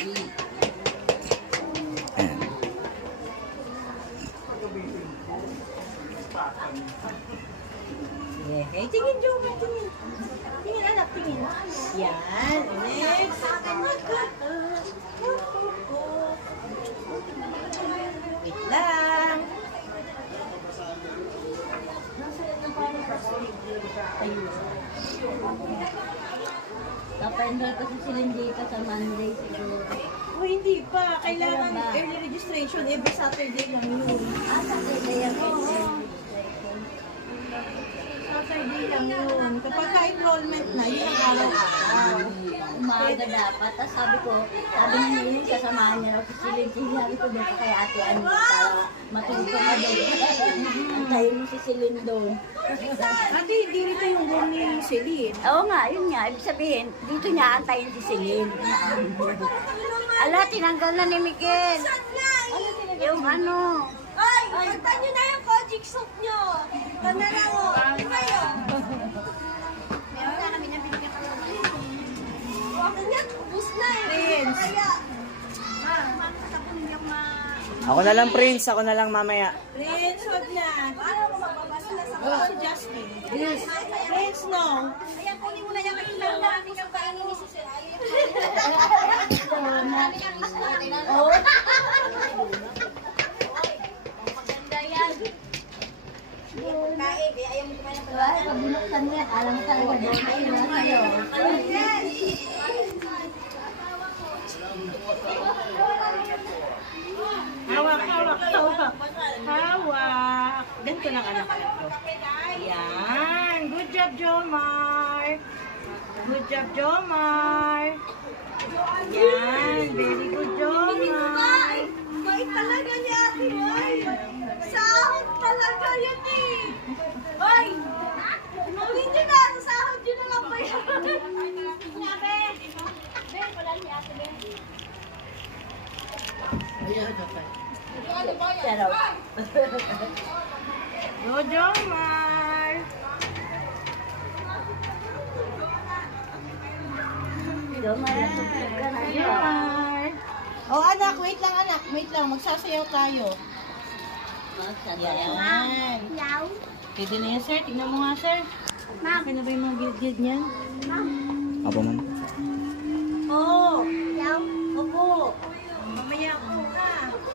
Ayan. Okay, tingin, Joma, tingin. Tingin, anak, tingin. Yan, next. Wait lang. Napa-enroll kasi si Lindita sa Monday siguro. Oh, hindi pa. Kailangan early registration. Every Saturday lang yun. Saturday yan. Saturday lang yun. Kapag ka-enrollment na, yun ang araw-araw. Umaga dapat. Tapos sabi niya yun, sasamahan niya raw si Celine. Sabi ko doon kay Ate Ano para matulog ka doon. Antayin mo si Celine doon. Ate, hindi rito yung room ni Celine. Oo nga, yun nga. Ibig sabihin, dito niya antayin si Celine. Ala, tinanggal na ni Miguel. Yung ano. Ay, kanta nyo na yung Kojic soup nyo. Tanda na mo. Ano kayo? Meron na kami na binigyan ka lang. Wala niya, ubus na eh. Prince. Kaya, matapunin niya Ako na lang, Prince. Ako na lang mamaya. Prince, wag na. Paano ko mababasa na sa Oh, si Justin. Yes. Prince, no. Ayan, kunin mo na yan. Kailangan namin yung kainin ni Sisir. Oo. Kain, kaya ayaw mo kumain ng Diba? Pabunuksan niya. Alam mo talaga doon. Ayun na sa'yo. Hawak, hawak, hawak. Hawak. Ganito lang anak ko. Yan. Good job, Jomar. Good job, Jomar. Yan. Very good, Jomar. Bait talaga ni Ate Moy. Sahod talaga yan eh. Hoy! Gawin nyo na. Sahod nyo na lang ba yan? Nabe! Ben, wala ni Ate Ben. Sarap. Go, Jomar. Jomar, natutulog ka na. Jomar. Oh, anak, wait lang, anak. Wait lang. Magsasayaw tayo. Yan. Yaw. Pwede na yan, sir. Tignan mo nga, sir. Okay na ba yung mga gilid niyan? Apo man. Oo. Yaw. Opo. Mamaya po.